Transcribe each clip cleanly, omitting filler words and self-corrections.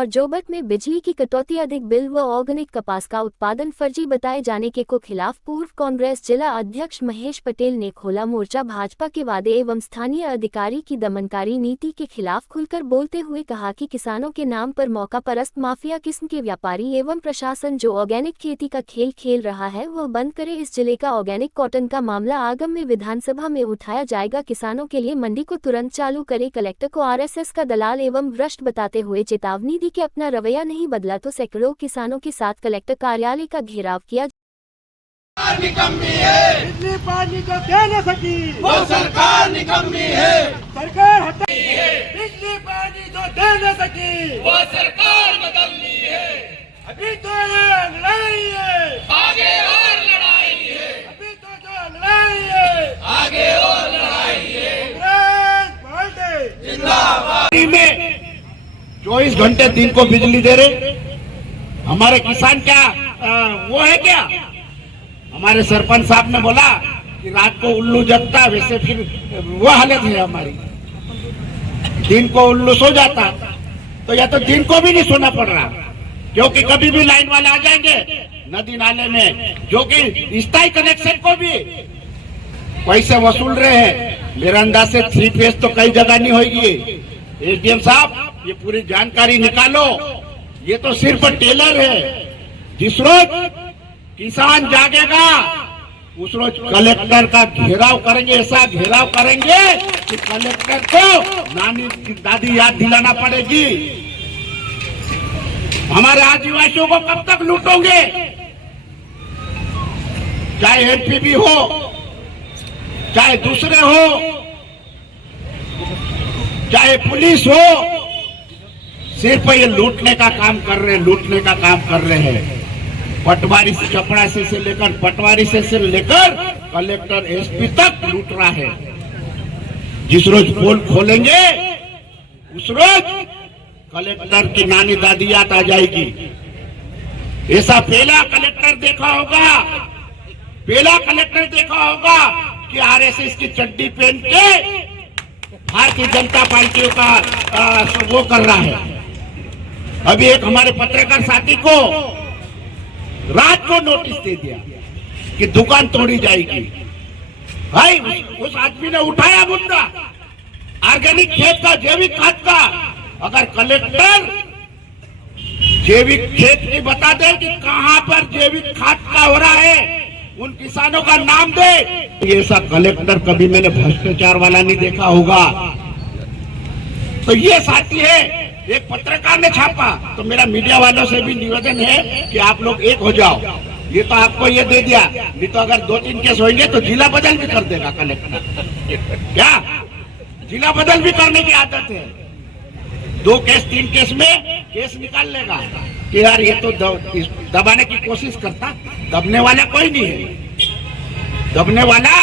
और जोबट में बिजली की कटौती, अधिक बिल व ऑर्गेनिक कपास का उत्पादन फर्जी बताए जाने के को खिलाफ पूर्व कांग्रेस जिला अध्यक्ष महेश पटेल ने खोला मोर्चा। भाजपा के वादे एवं स्थानीय अधिकारी की दमनकारी नीति के खिलाफ खुलकर बोलते हुए कहा कि किसानों के नाम पर मौका परस्त माफिया किस्म के व्यापारी एवं प्रशासन जो ऑर्गेनिक खेती का खेल खेल रहा है वह बंद करे। इस जिले का ऑर्गेनिक कॉटन का मामला आगामी विधानसभा में उठाया जाएगा। किसानों के लिए मंडी को तुरंत चालू करे। कलेक्टर को आरएसएस का दलाल एवं भ्रष्ट बताते हुए चेतावनी दी कि अपना रवैया नहीं बदला तो सैकड़ों किसानों के साथ कलेक्टर कार्यालय का घेराव किया। निकम्मी है, बिजली पानी को दे न सकी वो सरकार निकम्मी है, सरकार हटाई है। बिजली पानी जो दे न सकी वो सरकार बदलनी है। अभी तो ये लड़ाई है, आगे और लड़ाई है, अभी तो जो लड़ाई है, आगे और लड़ाई है। कांग्रेस पार्टी जिंदाबाद। में 24 घंटे दिन को बिजली दे रहे हमारे किसान, क्या वो है क्या? हमारे सरपंच साहब ने बोला कि रात को उल्लू जगता, वैसे फिर वो हालत है हमारी। दिन को उल्लू सो जाता तो या तो दिन को भी नहीं सोना पड़ रहा, क्योंकि कभी भी लाइन वाले आ जाएंगे नदी नाले में, जो कि स्थायी कनेक्शन को भी पैसे वसूल रहे हैं। मेरा अंदाज से 3 फेज तो कई जगह नहीं होगी। एसडीएम साहब ये पूरी जानकारी निकालो। ये तो सिर्फ टेलर है। जिस रोज किसान जागेगा उस रोज कलेक्टर का घेराव करेंगे, ऐसा घेराव करेंगे कि कलेक्टर को नानी दादी याद दिलाना पड़ेगी। हमारे आदिवासियों को कब तक लूटोगे? चाहे एमपीबी हो चाहे दूसरे हो, चाहे पुलिस हो, सिर्फ ये लूटने का काम कर रहे हैं, लूटने का काम कर रहे हैं। पटवारी से चपरासी से लेकर पटवारी से लेकर कलेक्टर एसपी तक लूट रहा है। जिस रोज पोल खोलेंगे उस रोज कलेक्टर की नानी दादी याद आ जाएगी। ऐसा पहला कलेक्टर देखा होगा, पहला कलेक्टर देखा होगा कि आरएसएस की चड्डी पहन के भारतीय जनता पार्टी का वो कर रहा है। अभी एक हमारे पत्रकार साथी को रात को नोटिस दे दिया कि दुकान तोड़ी जाएगी। भाई उस आदमी ने उठाया मुद्दा ऑर्गेनिक खेत का, जैविक खाद का। अगर कलेक्टर जैविक खेत की बता दे कि कहां पर जैविक खाद का हो रहा है, उन किसानों का नाम दे। ये ऐसा कलेक्टर कभी मैंने भ्रष्टाचार वाला नहीं देखा होगा। तो ये साथी है, एक पत्रकार ने छापा, तो मेरा मीडिया वालों से भी निवेदन है कि आप लोग एक हो जाओ। ये तो आपको ये दे दिया, नहीं तो अगर 2-3 केस होंगे तो जिला बदल भी कर देगा कलेक्टर। क्या जिला बदल भी करने की आदत है? 2 केस 3 केस में केस निकाल लेगा कि यार ये तो दबाने की कोशिश करता। दबने वाला कोई नहीं है, दबने वाला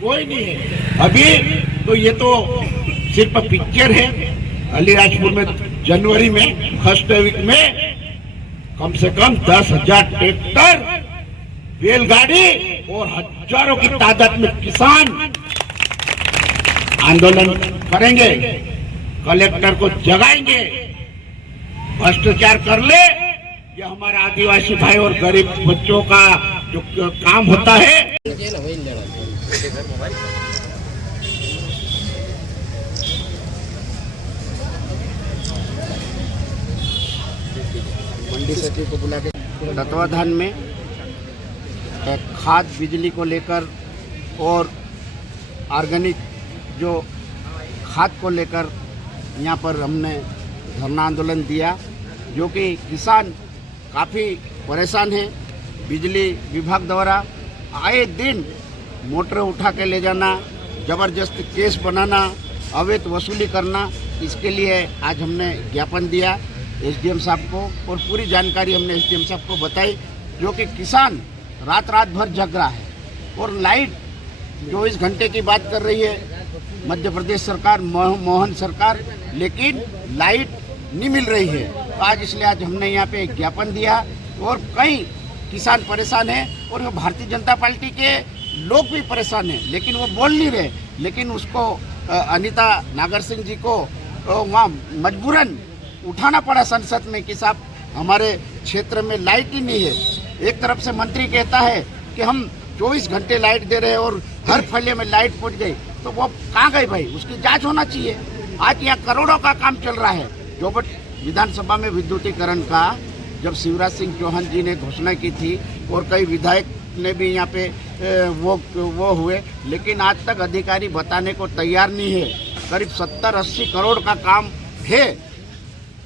कोई नहीं है। अभी तो ये तो सिर्फ पिक्चर है। अलीराजपुर में जनवरी में फर्स्ट वीक में कम से कम 10,000 ट्रैक्टर, बैलगाड़ी और हजारों की तादाद में किसान आंदोलन करेंगे, कलेक्टर को जगाएंगे। भ्रष्टाचार कर ले, ये हमारे आदिवासी भाई और गरीब बच्चों का जो काम होता है। मंडी सचिव को बुला के तत्वाधान में खाद बिजली को लेकर और ऑर्गेनिक जो खाद को लेकर यहाँ पर हमने धरना आंदोलन दिया, जो कि किसान काफ़ी परेशान हैं। बिजली विभाग द्वारा आए दिन मोटर उठा के ले जाना, ज़बरदस्त केस बनाना, अवैध वसूली करना, इसके लिए आज हमने ज्ञापन दिया एसडीएम साहब को और पूरी जानकारी हमने एसडीएम साहब को बताई। जो कि किसान रात भर जग रहा है और लाइट 24 घंटे की बात कर रही है मध्य प्रदेश सरकार, मोहन सरकार, लेकिन लाइट नहीं मिल रही है। तो आज इसलिए आज हमने यहाँ पे एक ज्ञापन दिया और कई किसान परेशान हैं और भारतीय जनता पार्टी के लोग भी परेशान हैं, लेकिन वो बोल नहीं रहे। लेकिन उसको अनीता नागर सिंह जी को वहाँ मजबूरन उठाना पड़ा संसद में कि साहब हमारे क्षेत्र में लाइट ही नहीं है। एक तरफ से मंत्री कहता है कि हम 24 घंटे लाइट दे रहे हैं और हर फले में लाइट पहुंच गई, तो वो कहाँ गई भाई? उसकी जांच होना चाहिए। आज यहाँ करोड़ों का काम चल रहा है। जो बट विधानसभा में विद्युतीकरण का जब शिवराज सिंह चौहान जी ने घोषणा की थी और कई विधायक ने भी यहाँ पे वो हुए, लेकिन आज तक अधिकारी बताने को तैयार नहीं है। करीब 70-80 करोड़ का काम है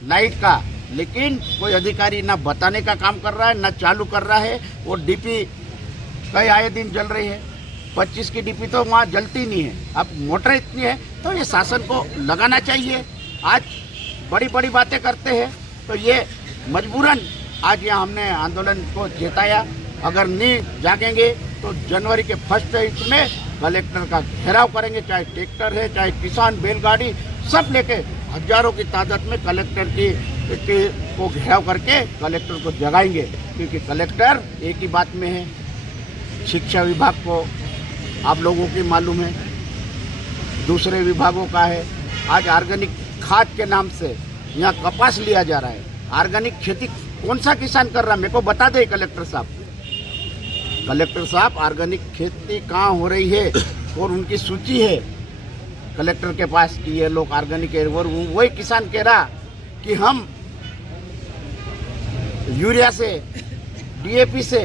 लाइट का, लेकिन कोई अधिकारी ना बताने का काम कर रहा है ना चालू कर रहा है। और डीपी कई आए दिन जल रही है, 25 की डीपी तो वहाँ जलती नहीं है। अब मोटर इतनी है तो ये शासन को लगाना चाहिए। आज बड़ी बड़ी बातें करते हैं तो ये मजबूरन आज यहाँ हमने आंदोलन को जिताया। अगर नहीं जागेंगे तो जनवरी के फर्स्ट वीक में कलेक्टर का घेराव करेंगे, चाहे ट्रैक्टर है चाहे किसान बैलगाड़ी सब लेके हजारों की तादाद में कलेक्टर को घेराव करके कलेक्टर को जगाएंगे। क्योंकि कलेक्टर एक ही बात में है, शिक्षा विभाग को आप लोगों की मालूम है, दूसरे विभागों का है। आज ऑर्गेनिक खाद के नाम से यहाँ कपास लिया जा रहा है। ऑर्गेनिक खेती कौन सा किसान कर रहा है? मेरे को बता दे कलेक्टर साहब। कलेक्टर साहब, ऑर्गेनिक खेती कहाँ हो रही है और उनकी सूची है कलेक्टर के पास कि ये लोग ऑर्गेनिक है। और वही किसान कह रहा कि हम यूरिया से DAP से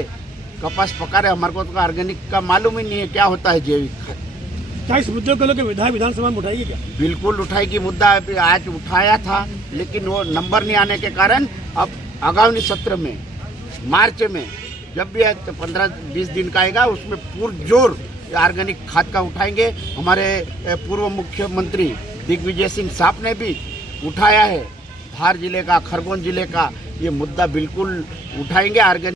कपास पका रहे, हमारे को तो ऑर्गेनिक का मालूम ही नहीं है क्या होता है जैविक खाद। क्या इस मुद्दे को लेकर विधानसभा में उठाएगी क्या? बिल्कुल उठाएगी। मुद्दा आज उठाया था, लेकिन वो नंबर नहीं आने के कारण अब आगामी सत्र में मार्च में जब भी 15-20 दिन का आएगा उसमें पुरजोर ऑर्गेनिक खाद का उठाएंगे। हमारे पूर्व मुख्यमंत्री दिग्विजय सिंह साहब ने भी उठाया है, धार जिले का, खरगोन जिले का ये मुद्दा बिल्कुल उठाएंगे। ऑर्गेनिक